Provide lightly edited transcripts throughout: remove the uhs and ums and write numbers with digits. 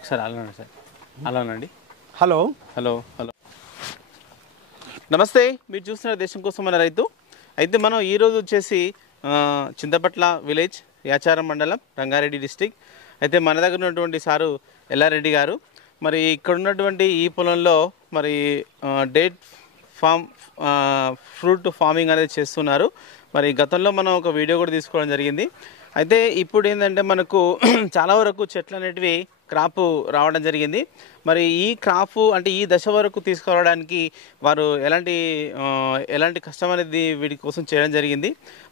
ఒకసారి అలానే sir అలానండి. Hello hello hello నమస్తే. మీరు చూస్తున్న దేశం కోసం మన రైతు. అయితే మనం ఈరోజు వచ్చేసి చింతపట్ల విలేజ్, యాచారం మండలం, రంగారెడ్డి డిస్టిక్. అయితే మన దగ్గర ఉన్నటువంటి సారు ఎల్లారెడ్డి గారు మరి ఇక్కడ ఉన్నటువంటి ఈ పొలంలో మరి డేట్ ఫామ్ ఫ్రూట్ ఫార్మింగ్ అనేది చేస్తున్నారు. మరి గతంలో మనం ఒక వీడియో కూడా తీసుకోవడం జరిగింది. అయితే ఇప్పుడు ఏంటంటే మనకు చాలా వరకు చెట్లు అనేటివి క్రాప్ రావడం జరిగింది. మరి ఈ క్రాప్ అంటే ఈ దశ వరకు తీసుకురావడానికి వారు ఎలాంటి కష్టం అనేది వీటి కోసం చేయడం జరిగింది.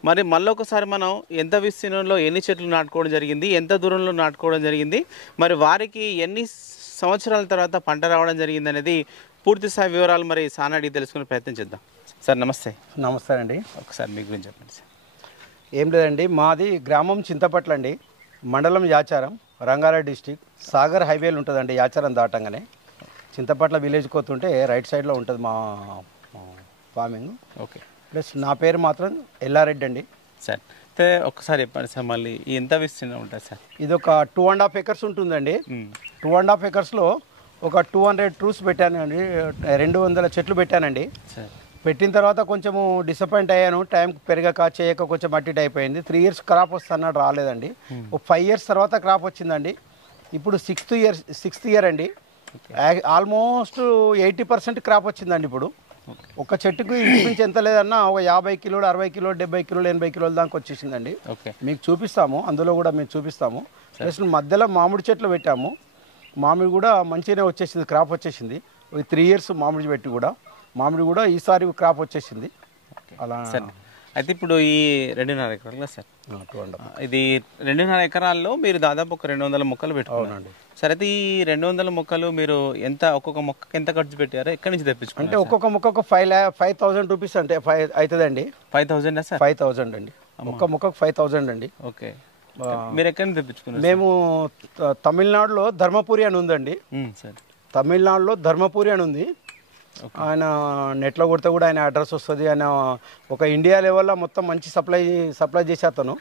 మరి మళ్ళీ ఒకసారి మనం ఎంత విస్తీర్ణంలో ఎన్ని చెట్లు నాటుకోవడం జరిగింది, ఎంత దూరంలో నాటుకోవడం జరిగింది, మరి వారికి ఎన్ని సంవత్సరాల తర్వాత పంట రావడం జరిగింది అనేది పూర్తి స్థాయి వివరాలు మరి సార్ అడిగి తెలుసుకునే ప్రయత్నం చేద్దాం. సార్ నమస్తే. నమస్తే అండి. ఒకసారి మీ గురించి చెప్పండి సార్. ఏం లేదండి, మాది గ్రామం చింతపట్ల అండి, మండలం యాచారం, రంగారెడ్డి డిస్టిక్. సాగర్ హైవేలు ఉంటుందండి యాచారం దాటంగానే. చింతపట్ల విలేజ్ కోతుంటే రైట్ సైడ్లో ఉంటుంది మా ఫార్మింగ్. ఓకే. ప్లస్ నా పేరు మాత్రం ఎల్లారెడ్డి అండి. సార్ అయితే ఒకసారి చెప్పండి సార్, మళ్ళీ ఎంత విస్తీర్ణం ఉంటుంది సార్? ఇది ఒక 2.5 acres ఉంటుందండి. 2.5 acresలో ఒక 200 ట్రూస్ పెట్టానండి, 200 చెట్లు పెట్టానండి. పెట్టిన తర్వాత కొంచెము డిసప్పాయింట్ అయ్యాను, టైం పెరగక చేయక కొంచెం అట్టి అయిపోయింది. 3 years క్రాప్ వస్తున్నాడు, రాలేదండి. ఒక 5 years తర్వాత క్రాప్ వచ్చిందండి. ఇప్పుడు 6th year అండి. ఆల్మోస్ట్ 80% క్రాప్ వచ్చిందండి. ఇప్పుడు ఒక చెట్టుకు ఇంచుమించి ఎంత లేదన్నా ఒక 50 కిలోలు, 60 కిలోలు, 70 కిలోలు, 80 కిలోల దాకా వచ్చేసిందండి. మీకు చూపిస్తాము, అందులో కూడా మేము చూపిస్తాము. ప్లస్ మధ్యలో మామిడి చెట్లు పెట్టాము. మామిడి కూడా మంచిగానే వచ్చేసింది, క్రాప్ వచ్చేసింది. 3 years మామిడి పెట్టి కూడా మామిడి కూడా ఈసారి క్రాప్ వచ్చేసింది. అలా అయితే ఇప్పుడు ఈ 2.5 ఎకరాలు సార్, ఇది 2.5 ఎకరాల్లో మీరు దాదాపు ఒక 200 మొక్కలు పెట్టుకున్నారండి. సరే, అయితే ఈ 200 మొక్కలు మీరు ఒక్కొక్క మొక్కకి ఎంత ఖర్చు పెట్టారో ఎక్కడి నుంచి తెప్పించుకున్నారు? అంటే ఒక్కొక్క మొక్కకు 5,000 రూపీస్ అంటే అవుతుందండి. 5,000 సార్? 5,000 అండి. ఒక్క మొక్కకు 5,000 అండి. ఓకే. మీరు ఎక్కడి నుంచి తెప్పించుకున్నారు? మేము తమిళనాడులో ధర్మపురి అని ఉందండి. తమిళనాడులో ధర్మపురి అని ఉంది. ఆయన నెట్లో కొడితే కూడా ఆయన అడ్రస్ వస్తుంది. ఆయన ఒక ఇండియా లెవెల్లో మొత్తం మంచి సప్లై చేసే అతను.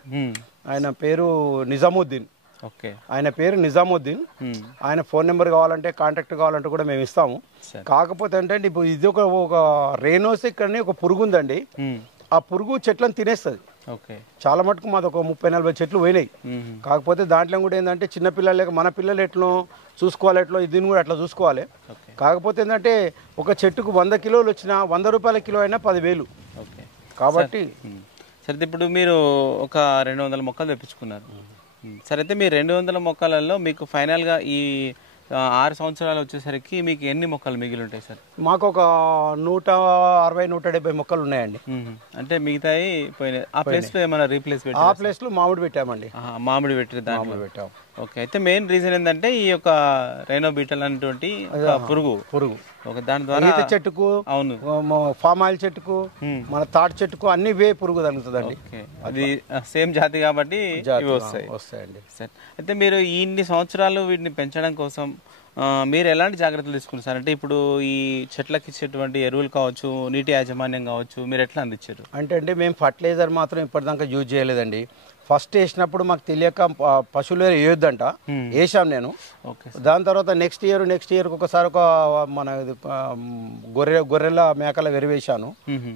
ఆయన పేరు నిజాముద్దీన్. ఓకే. ఆయన పేరు నిజాముద్దీన్. ఆయన ఫోన్ నెంబర్ కావాలంటే, కాంటాక్ట్ కావాలంటే కూడా మేము ఇస్తాము. కాకపోతే ఏంటంటే ఇప్పుడు ఇది ఒక రేనోసిక్ అని ఒక పురుగు ఉందండి. ఆ పురుగు చెట్లను తినేస్తుంది. చాలా మటుకు మాది ఒక 30-40 చెట్లు పోయినాయి. కాకపోతే దాంట్లో కూడా ఏంటంటే చిన్నపిల్లలు, మన పిల్లలు ఎట్లా చూసుకోవాలి, దీన్ని కూడా అట్లా చూసుకోవాలి. కాకపోతే ఏంటంటే ఒక చెట్టుకు 100 కిలోలు వచ్చినా 100 రూపాయల కిలో అయినా 10,000. కాబట్టి సరే, ఇప్పుడు మీరు ఒక 200 మొక్కలు తెప్పించుకున్నారు. సరే, అయితే మీరు 200 మొక్కలలో మీకు ఫైనల్గా ఈ 6 సంవత్సరాలు వచ్చేసరికి మీకు ఎన్ని మొక్కలు మిగిలి ఉంటాయి సార్? మాకు ఒక 160-170 మొక్కలు ఉన్నాయండి. అంటే మిగతాయి పోయినాయి. ఆ ప్లేస్ లో ఏమైనా రీప్లేస్ పెట్టి? ఆ ప్లేస్ లో మామిడి పెట్టామండి. మామిడి పెట్టి దాంట్లో పెట్టాము. ఓకే. అయితే మెయిన్ రీజన్ ఏంటంటే ఈ యొక్క రైనో బీటల్ అనేటువంటి పురుగు ఒక దాని ద్వారా చెట్టుకు, అవును, ఫామ్ ఆయిల్ చెట్టుకు, మన తాటి చెట్టుకు అన్ని పురుగు తగ్గుతుందండి. అది సేమ్ జాతి కాబట్టి వస్తాయండి. సరే, అయితే మీరు ఇన్ని సంవత్సరాలు వీటిని పెంచడం కోసం మీరు ఎలాంటి జాగ్రత్తలు తీసుకున్నారు సార్? అంటే ఇప్పుడు ఈ చెట్లకి ఇచ్చేటువంటి ఎరువులు కావచ్చు, నీటి యాజమాన్యం కావచ్చు, మీరు ఎట్లా అందించారు? అంటే మేము ఫర్టిలైజర్ మాత్రం ఇప్పటిదాకా యూజ్ చేయలేదండి. ఫస్ట్ వేసినప్పుడు మాకు తెలియక పశువులు వేయొద్దంట, వేసాం నేను. దాని తర్వాత నెక్స్ట్ ఇయర్ ఒకసారి ఒక మన గొర్రెల మేకల వెరివేశాను,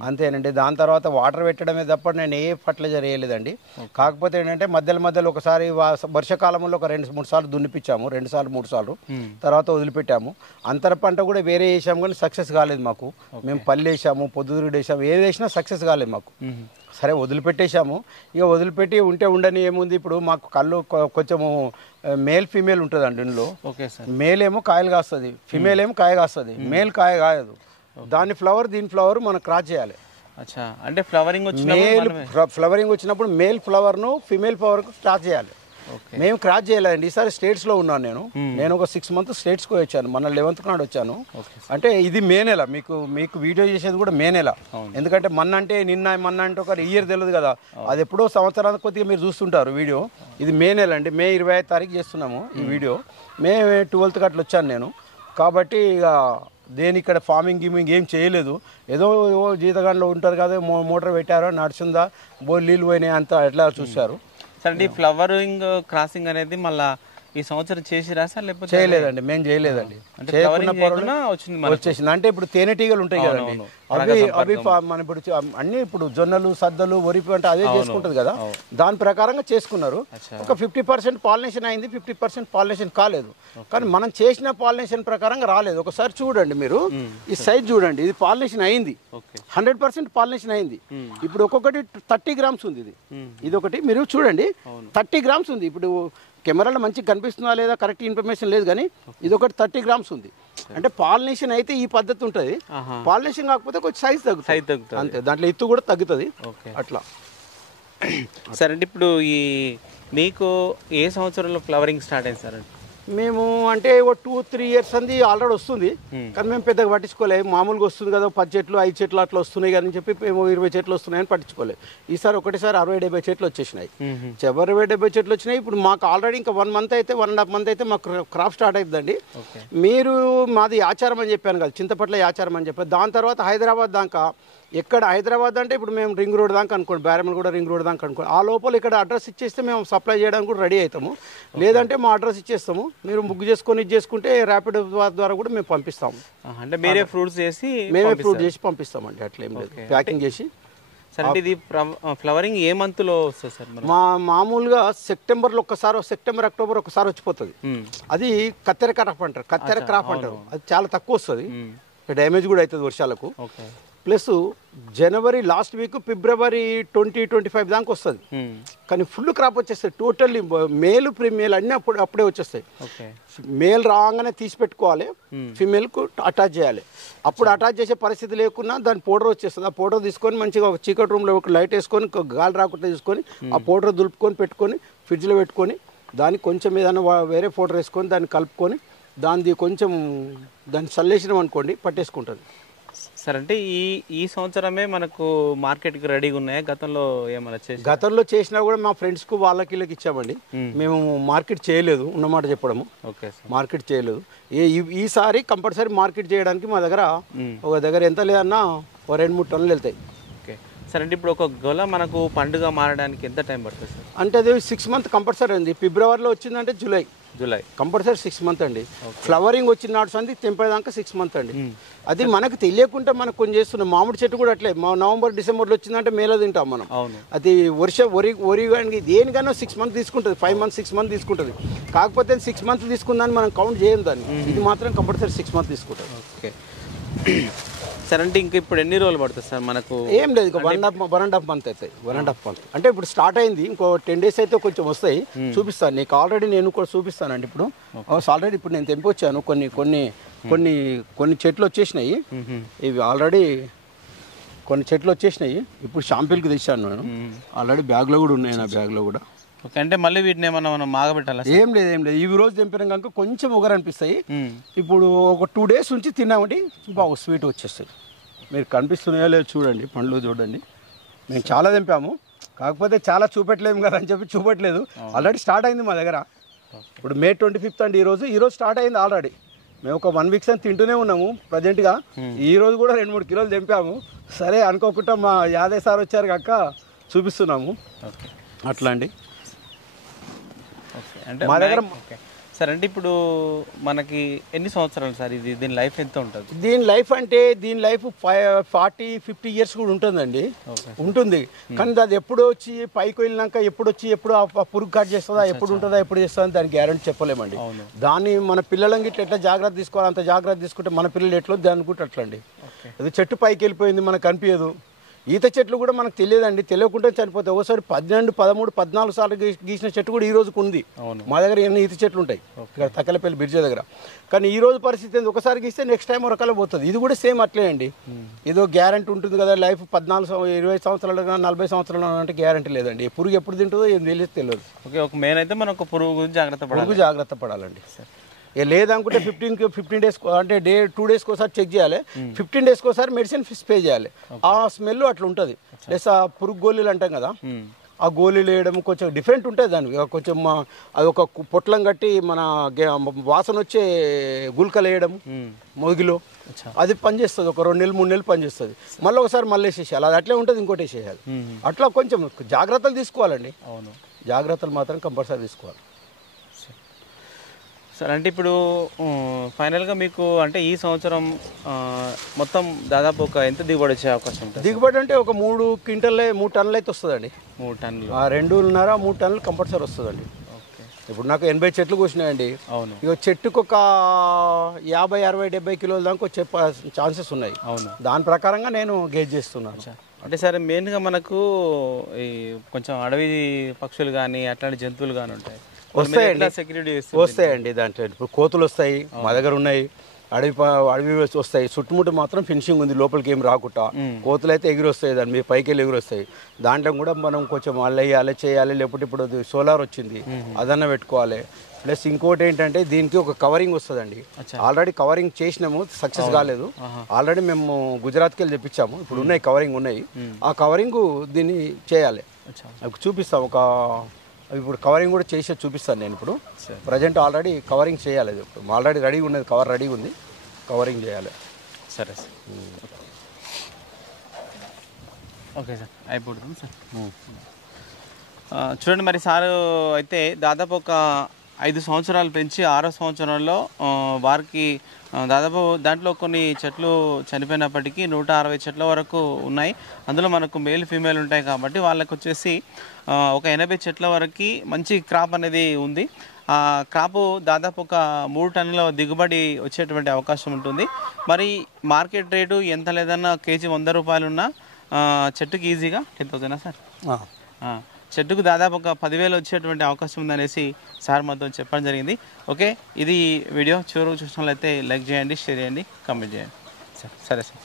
అంతేనండి. దాని తర్వాత వాటర్ పెట్టడమే తప్ప నేను ఏ ఫర్టిలైజర్ వేయలేదండి. కాకపోతే ఏంటంటే మధ్యలో ఒకసారి వర్షాకాలంలో ఒక 2-3 సార్లు దున్నిపించాము, 2 సార్లు 3 సార్లు, తర్వాత వదిలిపెట్టాము. అంతర పంట కూడా వేరే వేసాము కానీ సక్సెస్ కాలేదు మాకు. మేము పల్లి వేసాము, పొద్దుతిరుగుడు వేసాము, ఏది వేసినా సక్సెస్ కాలేదు మాకు. సరే, వదిలిపెట్టేశాము. ఇక వదిలిపెట్టి ఉంటే ఉండని ఏముంది, ఇప్పుడు మాకు కళ్ళు కొంచెము మేల్ ఫీమేల్ ఉంటుందండి ఇందులో. మేల్ ఏమో కాయలు కాస్తుంది, ఫీమేల్ ఏమో కాయ కాస్తుంది. మేల్ కాయ కాయదు. దీని ఫ్లవర్ మనం క్రాస్ చేయాలి. అంటే ఫ్లవరింగ్ వచ్చినప్పుడు మేల్ ఫ్లవర్ను ఫీమేల్ ఫ్లవర్ క్రాస్ చేయాలి. మేము క్రాస్ చేయలేదండి. ఈసారి స్టేట్స్లో ఉన్నాను నేను ఒక 6 months స్టేట్స్కి వచ్చాను. మన 11th నాడు వచ్చాను. అంటే ఇది మే నెల, మీకు వీడియో చేసేది కూడా మే నెల. ఎందుకంటే మొన్న అంటే ఒక ఇయర్ తెలియదు కదా, అది ఎప్పుడో సంవత్సరానికి కొద్దిగా మీరు చూస్తుంటారు వీడియో. ఇది మే నెల అండి, మే 25వ తారీఖు చేస్తున్నాము ఈ వీడియో. మే 12th అట్లా వచ్చాను నేను. కాబట్టి ఇక ఇక్కడ ఫార్మింగ్ ఏం చేయలేదు. ఏదో జీతగాండ్లో ఉంటారు కదా, మోటార్ పెట్టారో నడుచుందా, నీళ్ళు పోయినాయి అంతా ఎట్లా చూశారు. సరే, ఫ్లవరింగ్ క్రాసింగ్ అనేది మళ్ళీ ఈ సంవత్సరం చేసి రాసా లేకపోతే చేయలేదండి, మేము చేయలేదండి. వచ్చేసింది అంటే ఇప్పుడు తేనెటీగలు ఉంటాయి కదండి, అవి మన ఇప్పుడు అన్ని ఇప్పుడు జొన్నలు సద్దలు వరి అంటే అదే చేసుకుంటది కదా, దాని ప్రకారంగా చేసుకున్నారు. ఒక 50% పాలినేషన్ అయింది, 50% పాలినేషన్ కాలేదు. కానీ మనం చేసిన పాలినేషన్ ప్రకారంగా రాలేదు. ఒకసారి చూడండి మీరు ఈ సైజ్ చూడండి, ఇది పాలినేషన్ అయింది, 100% పాలినేషన్ అయింది. ఇప్పుడు ఒక్కొక్కటి 30 గ్రామ్స్ ఉంది. ఇది ఒకటి మీరు చూడండి 30 గ్రామ్స్ ఉంది. ఇప్పుడు కెమెరాలో మంచిగా కనిపిస్తుందా లేదా కరెక్ట్ ఇన్ఫర్మేషన్ లేదు, కానీ ఇది ఒకటి 30 గ్రామ్స్ ఉంది. అంటే పాలినేషన్ అయితే ఈ పద్ధతి ఉంటుంది, పాలినేషన్ కాకపోతే కొంచెం సైజ్ తగ్గుతుంది అంతే, దాంట్లో ఎత్తు కూడా తగ్గుతుంది అట్లా. సరే అండి, ఇప్పుడు ఈ మీకు ఏ సంవత్సరంలో ఫ్లవరింగ్ స్టార్ట్ అయింది సార్? మేము అంటే 2-3 ఇయర్స్ అంది ఆల్రెడీ వస్తుంది, కానీ మేము పెద్దగా పట్టించుకోలేదు. మామూలుగా వస్తుంది కదా, 10 చెట్లు 5 చెట్లు అట్లా వస్తున్నాయి కానీ చెప్పి మేము 20 చెట్లు వస్తున్నాయని పట్టించుకోలేదు. ఈసారి ఒకటిసారి 60-70 చెట్లు వచ్చేసినాయి. 60-70 చెట్లు వచ్చినాయి. ఇప్పుడు మాకు ఆల్రెడీ ఇంకా 1 మంత్ అయితే 1.5 మంత్ అయితే మాకు క్రాప్ స్టార్ట్ అవుతుందండి. మీరు మాది ఆచారం అని చెప్పాను కదా, చింతపట్ల ఆచారం అని చెప్పాను. దాని తర్వాత హైదరాబాద్ దాకా, ఎక్కడ హైదరాబాద్ అంటే ఇప్పుడు మేము రింగ్ రోడ్ దాకా అనుకోండి, బ్యారమల్ కూడా రింగ్ రోడ్ దాకా అనుకోండి, ఆ లోపల ఇక్కడ అడ్రస్ ఇచ్చేస్తే మేము సప్లై చేయడానికి కూడా రెడీ అవుతాము. లేదంటే మా అడ్రస్ ఇచ్చేస్తాము, మీరు బుక్ చేసుకొని ఇది చేసుకుంటే ర్యాపిడ్ ద్వారా కూడా మేము పంపిస్తాము. అంటే మీరే ఫ్రూట్స్ చేసి మేమే ఫ్రూట్ చేసి పంపిస్తామండి, అట్లా ఏం లేదు, ప్యాకింగ్ చేసి. సరే, ఇది ఫ్లవరింగ్ ఏ మంత్లో వస్తుంది సార్? మామూలుగా సెప్టెంబర్లో ఒకసారి, సెప్టెంబర్ అక్టోబర్ ఒకసారి వచ్చిపోతుంది. అది కత్తెర క్రాప్ అంటారు, కత్తెర క్రాప్ అంటారు. అది చాలా తక్కువ వస్తుంది, డ్యామేజ్ కూడా అవుతుంది వర్షాలకు. ప్లస్ జనవరి లాస్ట్ వీక్ ఫిబ్రవరి 20-25 దాకా వస్తుంది. కానీ ఫుల్ క్రాప్ వచ్చేస్తాయి టోటల్లీ, మేల్ ఫీమేల్ అన్నీ అప్పుడే వచ్చేస్తాయి. మేల్ రాగానే తీసి పెట్టుకోవాలి, ఫీమేల్కు అటాచ్ చేయాలి. అప్పుడు అటాచ్ చేసే పరిస్థితి లేకున్నా దాని పౌడర్ వచ్చేస్తుంది. ఆ పౌడర్ తీసుకొని మంచిగా ఒక చీకటి రూమ్లో ఒక లైట్ వేసుకొని గాలి రాకుండా తీసుకొని ఆ పౌడర్ దులుపుకొని పెట్టుకొని ఫ్రిడ్జ్లో పెట్టుకొని దానికి కొంచెం ఏదైనా వేరే పౌడర్ వేసుకొని దాన్ని కలుపుకొని దాన్ని కొంచెం దాన్ని చల్లేసినాం అనుకోండి పట్టేసుకుంటుంది. సరే, అంటే ఈ సంవత్సరమే మనకు మార్కెట్కి రెడీగా ఉన్నాయా? గతంలో ఏమైనా గతంలో చేసినా కూడా మా ఫ్రెండ్స్కు వాళ్ళకి వీళ్ళకి ఇచ్చామండి. మేము మార్కెట్ చేయలేదు, ఉన్నమాట చెప్పడము, మార్కెట్ చేయలేదు. ఈసారి కంపల్సరీ మార్కెట్ చేయడానికి మా దగ్గర ఒక దగ్గర ఎంత లేదన్నా 2-3 టన్నులు వెళ్తాయి. ఓకే, సరే అంటే ఇప్పుడు ఒక గొల మనకు పండుగ మారడానికి ఎంత టైం పడుతుంది సార్? అంటే అది 6 మంత్ కంపల్సరీ అండి. ఫిబ్రవరిలో వచ్చిందంటే జూలై కంపల్సరీ 6 మంత్ అండి. ఫ్లవరింగ్ వచ్చిన నాడు సంది తెంపేదాకా 6 మంత్ అండి. అది మనకు తెలియకుండా మనకు కొన్ని చేస్తున్నాం. మామిడి చెట్టు కూడా అట్లే, నవంబర్ డిసెంబర్లో వచ్చిందంటే మేలో తింటాం మనం. అది వరి కానీ దేనికైనా 6 మంత్ తీసుకుంటుంది, 5 మంత్స్ 6 మంత్ తీసుకుంటుంది. కాకపోతే 6 మంత్ తీసుకుందని మనం కౌంట్ చేయం దాన్ని. ఇది మాత్రం కంపల్సరీ 6 మంత్ తీసుకుంటుంది. ఓకే, సరే అంటే ఇంకా ఇప్పుడు ఎన్ని రోజులు పడుతుంది సార్ మనకు? ఏం లేదు, ఇక 1.5 మంత్ అవుతాయి. 1.5 మంత్ అంటే ఇప్పుడు స్టార్ట్ అయింది, ఇంకో 10 days అయితే కొంచెం వస్తాయి. చూపిస్తాను నీకు, ఆల్రెడీ నేను కూడా చూపిస్తానండి. ఇప్పుడు ఆల్రెడీ ఇప్పుడు నేను తెంపొచ్చాను, కొన్ని చెట్లు వచ్చేసినాయి. ఇవి ఆల్రెడీ కొన్ని చెట్లు వచ్చేసినాయి. ఇప్పుడు షాంపిల్కి తెచ్చాను నేను, ఆల్రెడీ బ్యాగ్లో కూడా ఉన్నాయి, నా బ్యాగ్లో కూడా. ఓకే, అంటే మళ్ళీ వీటిని ఏమన్నా మనం మాగబెట్టాలి? ఏం లేదు, ఈ రోజు తెంపిన కనుక కొంచెం ఉగరు అనిపిస్తాయి. ఇప్పుడు ఒక 2 days నుంచి తిన్నామంటే బాగా స్వీట్ వచ్చేస్తాయి. మీరు కనిపిస్తున్నాయో లేదు చూడండి, పండ్లు చూడండి. మేము చాలా తెంపాము, కాకపోతే చాలా చూపెట్టలేము కదా అని చెప్పి చూపెట్టలేదు. ఆల్రెడీ స్టార్ట్ అయింది మా దగ్గర. ఇప్పుడు May 25th అండి ఈరోజు స్టార్ట్ అయింది ఆల్రెడీ. మేము ఒక 1 week అని తింటూనే ఉన్నాము ప్రజెంట్గా. ఈరోజు కూడా 2-3 కిలోలు తెంపాము. సరే అనుకోకుండా మా యాదయ్య సార్ వచ్చారు కాక చూపిస్తున్నాము, అట్లా అండి మా దగ్గర. సరే అంటే ఇప్పుడు మనకి ఎన్ని సంవత్సరాలు సార్ ఇది? దీని లైఫ్ ఎంత ఉంటుంది? దీని లైఫ్ 40-50 years కూడా ఉంటుందండి, ఉంటుంది. కానీ అది ఎప్పుడు వచ్చి పైకి వెళ్ళినాక ఎప్పుడు ఆ పురుగు కట్ చేస్తుందా, ఎప్పుడు ఉంటుందా, ఎప్పుడు చేస్తుందా దాని గ్యారెంటీ చెప్పలేమండి. దాన్ని మన పిల్లలకి ఇట్లా ఎట్లా జాగ్రత్త తీసుకోవాలి, అంత జాగ్రత్త తీసుకుంటే మన పిల్లలు ఎట్లా దాన్ని కూడా అట్లా అండి. అది చెట్టు పైకి వెళ్ళిపోయింది మనకు కనిపించదు. ఈత చెట్లు కూడా మనకు తెలియదండి, తెలియకుండా చనిపోతాయి. ఒకసారి 12, 13, 14 సార్లు గీసిన చెట్టు కూడా ఈ రోజుకు ఉంది మా దగ్గర. ఎన్ని ఈత చెట్లు ఉంటాయి ఇక్కడ తక్కలపల్లి బ్రిడ్జ్ దగ్గర. కానీ ఈ రోజు పరిస్థితి ఏంది, ఒకసారి గీస్తే నెక్స్ట్ టైం రకాల పోతుంది. ఇది కూడా సేమ్ అట్లే అండి. ఏదో గ్యారంటీ ఉంటుంది కదా, లైఫ్ 14, 20 సంవత్సరాలు 40 సంవత్సరాలు అంటే గ్యారంటీ లేదండి. పురుగు ఎప్పుడు తింటుందో ఏం తెలియదు. ఓకే, ఒక మెయిన్ అయితే మనం పురుగు జాగ్రత్త పడాలండి. లేదనుకుంటే 15 days అంటే 2 days ఒకసారి చెక్ చేయాలి, 15 days ఒకసారి మెడిసిన్ స్ప్రే చేయాలి. ఆ స్మెల్ అట్లా ఉంటుంది. ప్లస్ ఆ పురుగు గోళీలు అంటాం కదా, ఆ గోళీలు వేయడం కొంచెం డిఫరెంట్ ఉంటుంది. దానికి కొంచెం అది ఒక పొట్లం కట్టి మన వాసన వచ్చే గుల్కలు వేయడం మొగిలో, అది పనిచేస్తుంది. ఒక 2 నెలలు 3 నెలలు పనిచేస్తుంది. మళ్ళీ ఒకసారి మళ్ళీ వేసేసేయాలి. అది అట్లే ఉంటుంది, ఇంకోటి వేసేయాలి. అట్లా కొంచెం జాగ్రత్తలు తీసుకోవాలండి. జాగ్రత్తలు మాత్రం కంపల్సరీ తీసుకోవాలి. సార్ అంటే ఇప్పుడు ఫైనల్గా మీకు అంటే ఈ సంవత్సరం మొత్తం దాదాపు ఒక ఎంత దిగుబడి వచ్చే అవకాశం ఉంటుంది? దిగుబడి అంటే ఒక 3 క్వింటల్ 3 టన్నులు అయితే వస్తుందండి. 3 టన్నులు 2.5 3 టన్నులు కంపల్సరీ వస్తుందండి. ఇప్పుడు నాకు 80 చెట్లు కూర్చున్నాయండి. అవును. ఇక చెట్టుకు ఒక 50 60 70 కిలోల దాకా వచ్చే ఛాన్సెస్ ఉన్నాయి. అవును. దాని ప్రకారంగా నేను గేజ్ చేస్తున్నాను. అంటే సరే మెయిన్గా మనకు ఈ కొంచెం అడవి పక్షులు కానీ అట్లాంటి జంతువులు కానీ ఉంటాయి, వస్తాయండి. సెక్యూరిటీ వస్తాయండి. దాంట్లో ఇప్పుడు కోతులు వస్తాయి, మా దగ్గర ఉన్నాయి. అడవి వస్తాయి. చుట్టుముట్టు మాత్రం ఫినిషింగ్ ఉంది, లోపలికి ఏం రాకుండా. కోతులు అయితే ఎగిరి వస్తాయి, దాని మీద పైకి వెళ్ళి ఎగిరి వస్తాయి. దాంట్లో కూడా మనం కొంచెం అల్లెయ్యాలి చేయాలి. లేకపోతే ఇప్పుడు సోలార్ వచ్చింది, అదన్న పెట్టుకోవాలి. ప్లస్ ఇంకోటి ఏంటంటే దీనికి ఒక కవరింగ్ వస్తుందండి. ఆల్రెడీ కవరింగ్ చేసినాము, సక్సెస్ కాలేదు. ఆల్రెడీ మేము గుజరాత్కి వెళ్ళి తెప్పించాము. ఇప్పుడు ఉన్నాయి, కవరింగ్ ఉన్నాయి. ఆ కవరింగ్ దీన్ని చేయాలి, చూపిస్తాం. ఇప్పుడు కవరింగ్ కూడా చేసి చూపిస్తాను నేను. ఇప్పుడు ప్రజెంట్ ఆల్రెడీ కవరింగ్ చేయాలి. ఇప్పుడు ఆల్రెడీ రెడీ ఉన్నది, కవర్ రెడీ ఉంది, కవరింగ్ చేయాలి. సరే సార్. ఓకే సార్, అయిపోతుంది సార్. చూడండి మరి సారు అయితే దాదాపు ఒక 5 సంవత్సరాలు పెంచి 6వ సంవత్సరంలో వారికి దాదాపు దాంట్లో కొన్ని చెట్లు చనిపోయినప్పటికీ 160 చెట్ల వరకు ఉన్నాయి. అందులో మనకు మేల్ ఫీమేల్ ఉంటాయి కాబట్టి వాళ్ళకు వచ్చేసి ఒక 80 చెట్ల వరకు మంచి క్రాప్ అనేది ఉంది. ఆ క్రాపు దాదాపు ఒక 3 టన్నుల దిగుబడి వచ్చేటువంటి అవకాశం ఉంటుంది. మరి మార్కెట్ రేటు ఎంత లేదన్నా కేజీ 100 రూపాయలు ఉన్న చెట్టుకి ఈజీగా 10,000 సార్. చెట్టుకు దాదాపు ఒక 10,000 వచ్చేటువంటి అవకాశం ఉందనేసి సార్ మాతో చెప్పడం జరిగింది. ఓకే, ఇది వీడియో చివరకు చూసినట్లయితే లైక్ చేయండి, షేర్ చేయండి, కామెంట్ చేయండి. సరే సార్.